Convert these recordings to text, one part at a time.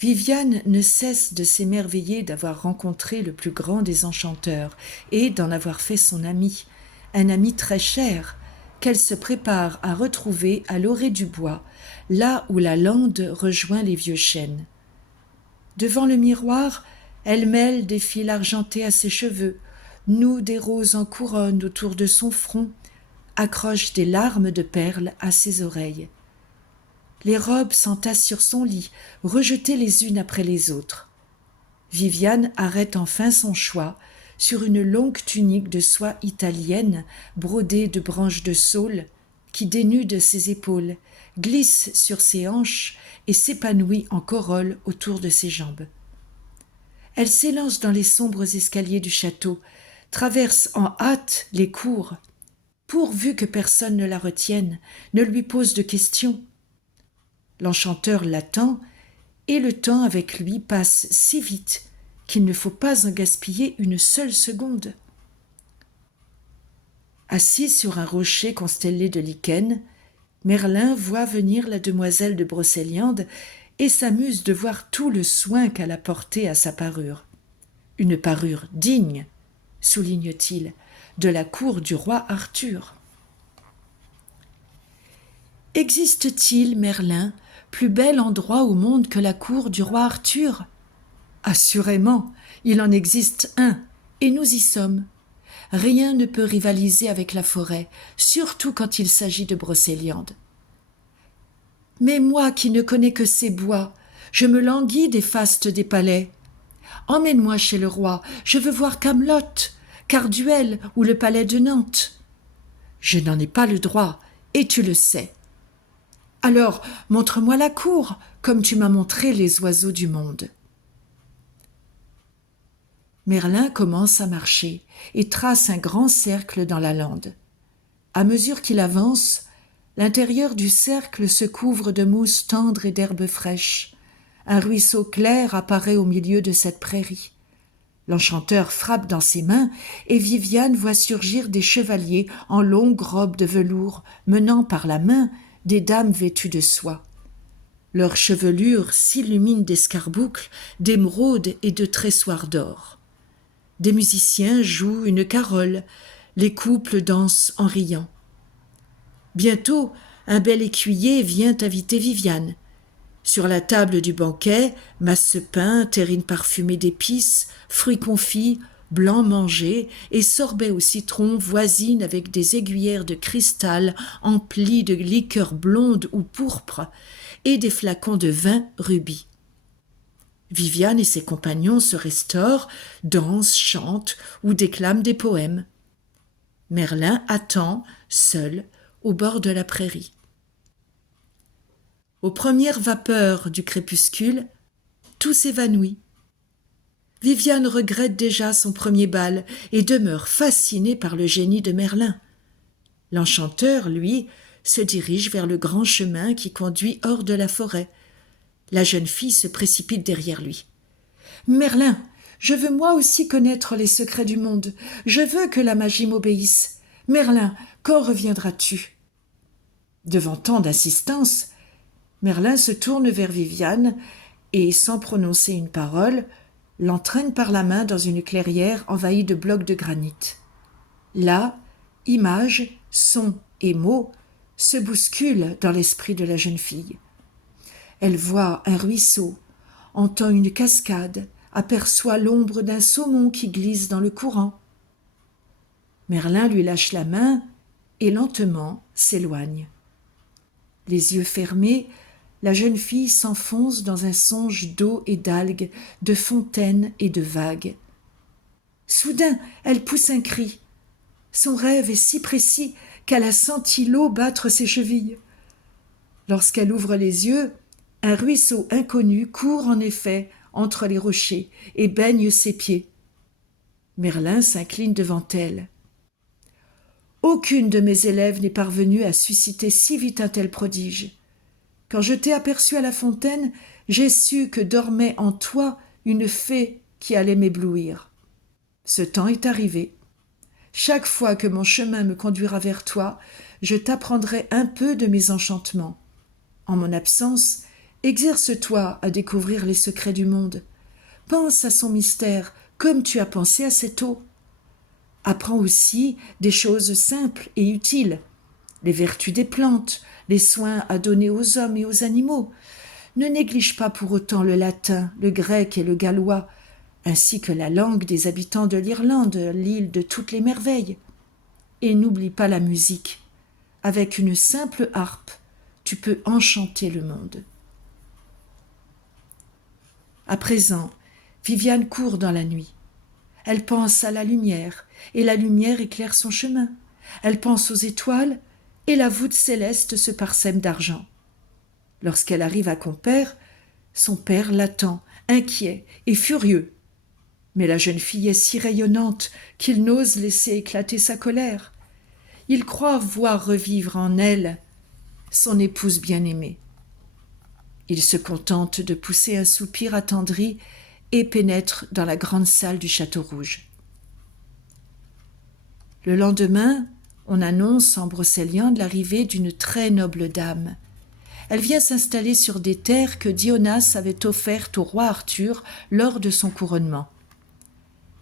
Viviane ne cesse de s'émerveiller d'avoir rencontré le plus grand des enchanteurs et d'en avoir fait son ami, un ami très cher, qu'elle se prépare à retrouver à l'orée du bois, là où la lande rejoint les vieux chênes. Devant le miroir, elle mêle des fils argentés à ses cheveux, noue des roses en couronne autour de son front, accroche des larmes de perles à ses oreilles. Les robes s'entassent sur son lit, rejetées les unes après les autres. Viviane arrête enfin son choix sur une longue tunique de soie italienne brodée de branches de saule qui dénude ses épaules, glisse sur ses hanches et s'épanouit en corolle autour de ses jambes. Elle s'élance dans les sombres escaliers du château, traverse en hâte les cours, pourvu que personne ne la retienne, ne lui pose de questions. L'enchanteur l'attend, et le temps avec lui passe si vite qu'il ne faut pas en gaspiller une seule seconde. Assis sur un rocher constellé de lichens, Merlin voit venir la demoiselle de Brocéliande et s'amuse de voir tout le soin qu'elle a porté à sa parure. Une parure digne, souligne-t-il, de la cour du roi Arthur. Existe-t-il, Merlin, plus bel endroit au monde que la cour du roi Arthur ? Assurément, il en existe un, et nous y sommes. Rien ne peut rivaliser avec la forêt, surtout quand il s'agit de Brocéliande. Mais moi qui ne connais que ces bois, je me languis des fastes des palais. Emmène-moi chez le roi, je veux voir Camelot, Carduel ou le palais de Nantes. Je n'en ai pas le droit, et tu le sais. Alors, montre-moi la cour, comme tu m'as montré les oiseaux du monde. Merlin commence à marcher et trace un grand cercle dans la lande. À mesure qu'il avance, l'intérieur du cercle se couvre de mousse tendre et d'herbes fraîches. Un ruisseau clair apparaît au milieu de cette prairie. L'enchanteur frappe dans ses mains et Viviane voit surgir des chevaliers en longues robes de velours, menant par la main des dames vêtues de soie. Leur chevelure s'illumine d'escarboucles, d'émeraudes et de tressoirs d'or. Des musiciens jouent une carole, les couples dansent en riant. Bientôt, un bel écuyer vient inviter Viviane. Sur la table du banquet, masse-pain, terrine parfumée d'épices, fruits confits, blancs mangés et sorbets au citron voisinent avec des aiguillères de cristal emplies de liqueurs blondes ou pourpres et des flacons de vin rubis. Viviane et ses compagnons se restaurent, dansent, chantent ou déclament des poèmes. Merlin attend, seul, au bord de la prairie. Aux premières vapeurs du crépuscule, tout s'évanouit. Viviane regrette déjà son premier bal et demeure fascinée par le génie de Merlin. L'enchanteur, lui, se dirige vers le grand chemin qui conduit hors de la forêt. La jeune fille se précipite derrière lui. « Merlin, je veux moi aussi connaître les secrets du monde. Je veux que la magie m'obéisse. Merlin, quand reviendras-tu » Devant tant d'insistance, Merlin se tourne vers Viviane et, sans prononcer une parole, l'entraîne par la main dans une clairière envahie de blocs de granit. Là, images, sons et mots se bousculent dans l'esprit de la jeune fille. Elle voit un ruisseau, entend une cascade, aperçoit l'ombre d'un saumon qui glisse dans le courant. Merlin lui lâche la main et lentement s'éloigne. Les yeux fermés, la jeune fille s'enfonce dans un songe d'eau et d'algues, de fontaines et de vagues. Soudain, elle pousse un cri. Son rêve est si précis qu'elle a senti l'eau battre ses chevilles. Lorsqu'elle ouvre les yeux, un ruisseau inconnu court en effet entre les rochers et baigne ses pieds. Merlin s'incline devant elle. Aucune de mes élèves n'est parvenue à susciter si vite un tel prodige. Quand je t'ai aperçue à la fontaine, j'ai su que dormait en toi une fée qui allait m'éblouir. Ce temps est arrivé. Chaque fois que mon chemin me conduira vers toi, je t'apprendrai un peu de mes enchantements. En mon absence, Exerce-toi à découvrir les secrets du monde. Pense à son mystère comme tu as pensé à cette eau. Apprends aussi des choses simples et utiles, les vertus des plantes, les soins à donner aux hommes et aux animaux. Ne néglige pas pour autant le latin, le grec et le gallois, ainsi que la langue des habitants de l'Irlande, l'île de toutes les merveilles. Et n'oublie pas la musique. Avec une simple harpe, tu peux enchanter le monde. À présent, Viviane court dans la nuit. Elle pense à la lumière, et la lumière éclaire son chemin. Elle pense aux étoiles, et la voûte céleste se parsème d'argent. Lorsqu'elle arrive à Compère, son père l'attend, inquiet et furieux. Mais la jeune fille est si rayonnante qu'il n'ose laisser éclater sa colère. Il croit voir revivre en elle son épouse bien-aimée. Il se contente de pousser un soupir attendri et pénètre dans la grande salle du Château Rouge. Le lendemain, on annonce en Brocéliande l'arrivée d'une très noble dame. Elle vient s'installer sur des terres que Dionas avait offertes au roi Arthur lors de son couronnement.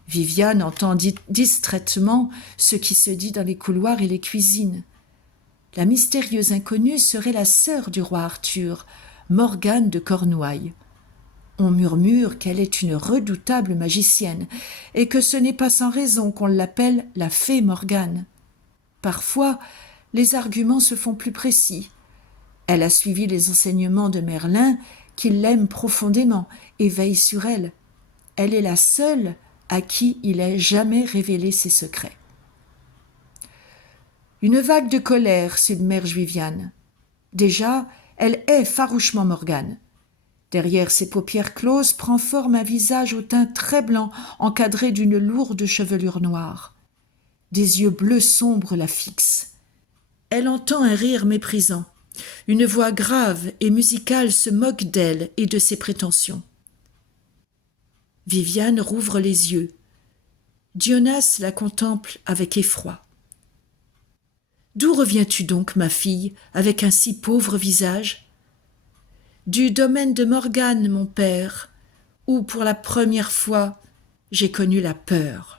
Viviane entend distraitement ce qui se dit dans les couloirs et les cuisines. La mystérieuse inconnue serait la sœur du roi Arthur, Morgane de Cornouailles. On murmure qu'elle est une redoutable magicienne et que ce n'est pas sans raison qu'on l'appelle la fée Morgane. Parfois, les arguments se font plus précis. Elle a suivi les enseignements de Merlin, qui l'aime profondément et veille sur elle. Elle est la seule à qui il ait jamais révélé ses secrets. Une vague de colère submerge Viviane. Déjà, elle hait farouchement Morgane. Derrière ses paupières closes prend forme un visage au teint très blanc encadré d'une lourde chevelure noire. Des yeux bleus sombres la fixent. Elle entend un rire méprisant. Une voix grave et musicale se moque d'elle et de ses prétentions. Viviane rouvre les yeux. Dionas la contemple avec effroi. « D'où reviens-tu donc, ma fille, avec un si pauvre visage ?»« Du domaine de Morgane, mon père, où pour la première fois j'ai connu la peur. »